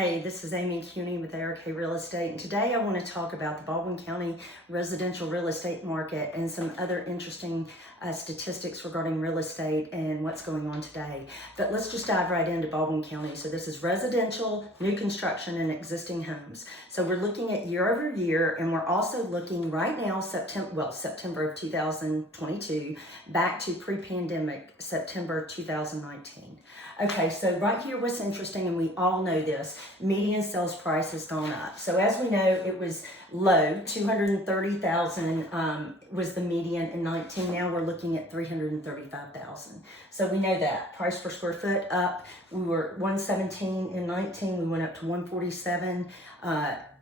Hey, this is Amy Cuny with ARK Real Estate, and today I want to talk about the Baldwin County residential real estate market and some other interesting statistics regarding real estate and what's going on today. But let's just dive right into Baldwin County. So this is residential, new construction, and existing homes. So we're looking at year over year, and we're also looking right now, September of 2022, back to pre-pandemic September 2019. Okay, so right here what's interesting, and we all know this, median sales price has gone up. So as we know, it was low, 230,000 was the median in 19. Now we're looking at 335,000. So we know that price per square foot up. We were 117 in 19. We went up to 147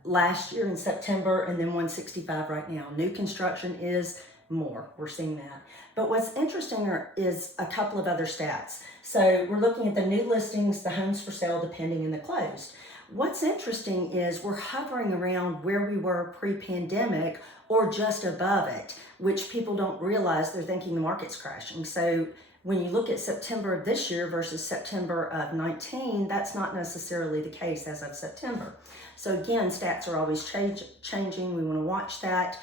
last year in September, and then 165 right now. New construction is more. We're seeing that. But what's interesting is a couple of other stats. So we're looking at the new listings, the homes for sale, the pending, and the closed. What's interesting is we're hovering around where we were pre-pandemic or just above it, which people don't realize. They're thinking the market's crashing. So when you look at September of this year versus September of 19, that's not necessarily the case as of September. So again, stats are always changing. We want to watch that,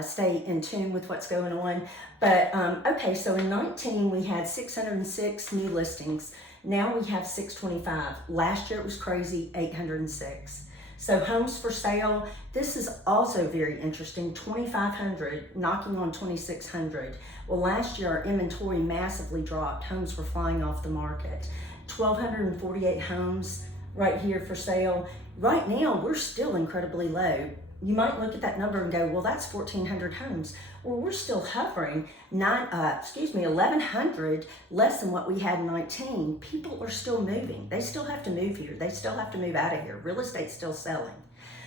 stay in tune with what's going on. But okay, so in 19, we had 606 new listings. Now we have 625. Last year it was crazy, 806. So homes for sale, this is also very interesting, 2,500, knocking on 2,600. Well, last year our inventory massively dropped. Homes were flying off the market. 1,248 homes right here for sale. Right now, we're still incredibly low. You might look at that number and go, well, that's 1,400 homes. Well, we're still hovering 1,100 less than what we had in 19. People are still moving. They still have to move here. They still have to move out of here. Real estate's still selling.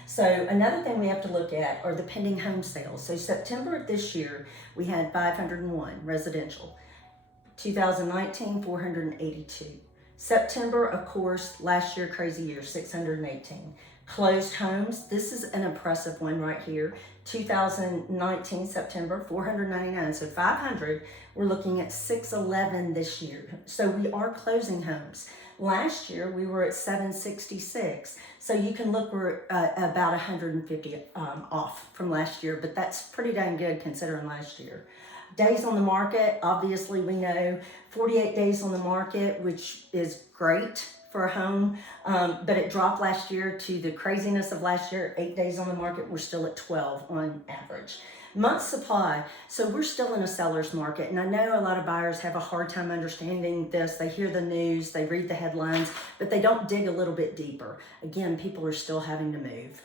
So another thing we have to look at are the pending home sales. So September of this year, we had 501 residential. 2019, 482. September, of course, last year, crazy year, 618. Closed homes, this is an impressive one right here. 2019, September, 499. So 500, we're looking at 611 this year. So we are closing homes. Last year, we were at 766. So you can look, we're about 150 off from last year, but that's pretty dang good considering last year. Days on the market, obviously we know 48 days on the market, which is great for a home, but it dropped last year to the craziness of last year. 8 days on the market, we're still at 12 on average. Month supply, so we're still in a seller's market, and I know a lot of buyers have a hard time understanding this. They hear the news, they read the headlines, but they don't dig a little bit deeper. Again, people are still having to move,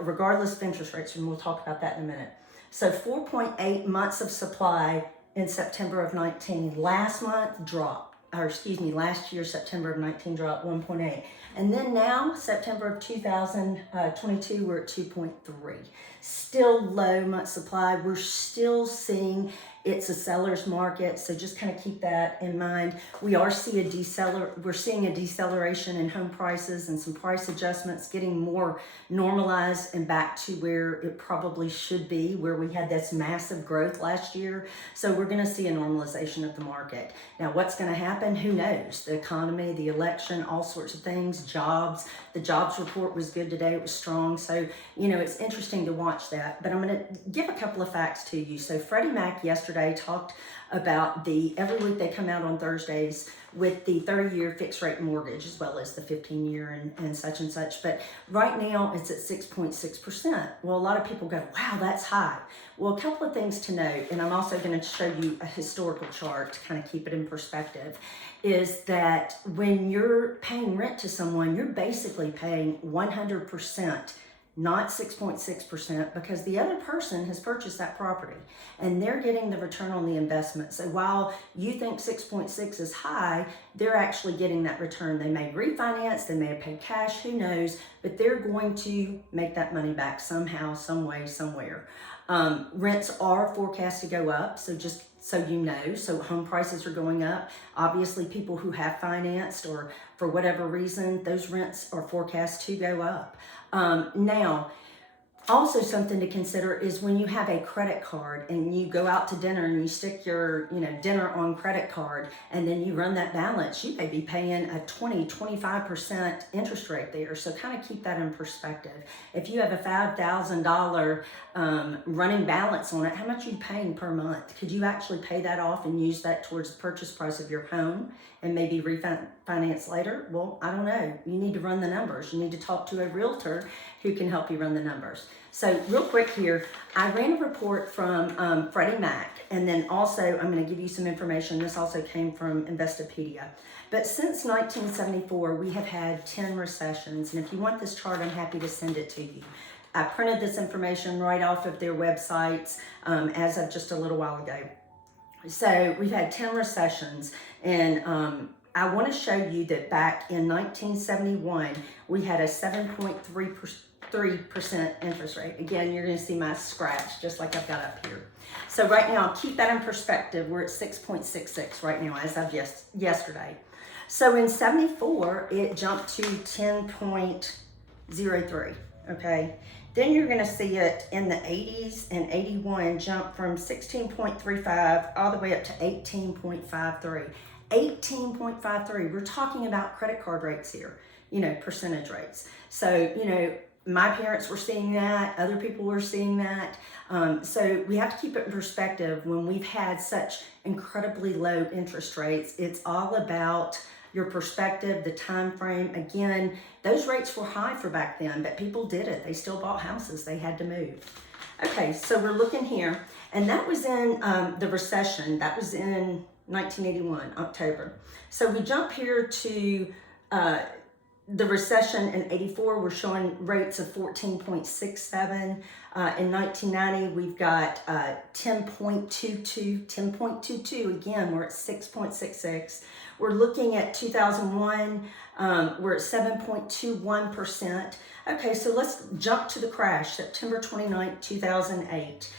regardless of interest rates, and we'll talk about that in a minute. So 4.8 months of supply in September of 19. Last year, September of 19 dropped 1.8. And then now, September of 2022, we're at 2.3. Still low month supply. We're still seeing it's a seller's market, so just kind of keep that in mind. We're seeing a deceleration in home prices and some price adjustments getting more normalized and back to where it probably should be, where we had this massive growth last year. So we're going to see a normalization of the market. Now, what's going to happen? Who knows? The economy, the election, all sorts of things, jobs. The jobs report was good today. It was strong. So, it's interesting to watch that. But I'm going to give a couple of facts to you. So Freddie Mac yesterday talked about every week they come out on Thursdays with the 30-year fixed rate mortgage as well as the 15-year and such and such. But right now it's at 6.6%. Well, a lot of people go, wow, that's high. Well, a couple of things to note, and I'm also going to show you a historical chart to kind of keep it in perspective, is that when you're paying rent to someone, you're basically paying 100%, not 6.6%, because the other person has purchased that property and they're getting the return on the investment. So while you think 6.6 is high, they're actually getting that return. They may refinance, they may have paid cash, who knows, but they're going to make that money back somehow, some way, somewhere. Rents are forecast to go up, so just so you know, so home prices are going up. Obviously, people who have financed or for whatever reason, those rents are forecast to go up. Now, Also, something to consider is when you have a credit card and you go out to dinner and you stick your dinner on credit card and then you run that balance, you may be paying a 20-25% interest rate there. So kind of keep that in perspective. If you have a $5,000 running balance on it, how much are you paying per month? Could you actually pay that off and use that towards the purchase price of your home and maybe refinance later? Well, I don't know. You need to run the numbers. You need to talk to a realtor who can help you run the numbers. So real quick here, I ran a report from Freddie Mac, and then also I'm going to give you some information. This also came from Investopedia. But since 1974, we have had 10 recessions, and if you want this chart, I'm happy to send it to you. I printed this information right off of their websites as of just a little while ago. So we've had 10 recessions, and I want to show you that back in 1971, we had a 7.3% interest rate. Again, you're going to see my scratch just like I've got up here. So right now, keep that in perspective. We're at 6.66 right now as of yesterday. So in 74, it jumped to 10.03, okay? Then you're going to see it in the 80s and 81 jump from 16.35 all the way up to 18.53. 18.53. We're talking about credit card rates here, percentage rates. So, my parents were seeing that, other people were seeing that. So we have to keep it in perspective when we've had such incredibly low interest rates. It's all about your perspective, the time frame. Again, those rates were high for back then, but people did it. They still bought houses. They had to move. Okay, so we're looking here, and that was in the recession. That was in 1981, October. So we jump here to the recession in 84. We're showing rates of 14.67. In 1990, we've got 10.22. 10.22, again, we're at 6.66. We're looking at 2001, we're at 7.21%. Okay, so let's jump to the crash, September 29th, 2008.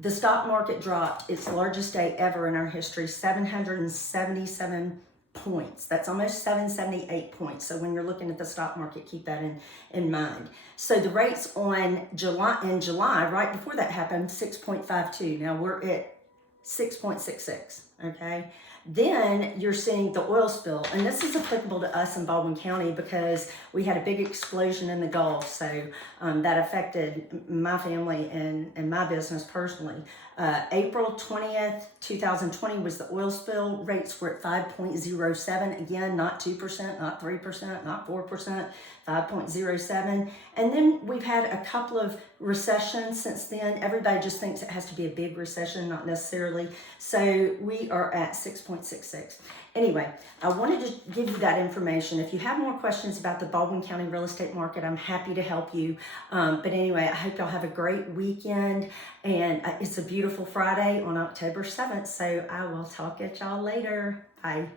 The stock market dropped its largest day ever in our history, 777 points. That's almost 778 points. So when you're looking at the stock market, keep that in mind. So the rates in July, right before that happened, 6.52. Now we're at 6.66, okay? Then you're seeing the oil spill, and this is applicable to us in Baldwin County because we had a big explosion in the Gulf, so that affected my family and my business personally. April 20th, 2020 was the oil spill. Rates were at 5.07, again, not 2%, not 3%, not 4%, 5.07. And then we've had a couple of recessions since then. Everybody just thinks it has to be a big recession, not necessarily. So we are at 6.66. Anyway, I wanted to give you that information. If you have more questions about the Baldwin County real estate market, I'm happy to help you. But anyway, I hope y'all have a great weekend. And it's a beautiful Friday on October 7th. So I will talk at y'all later. Bye.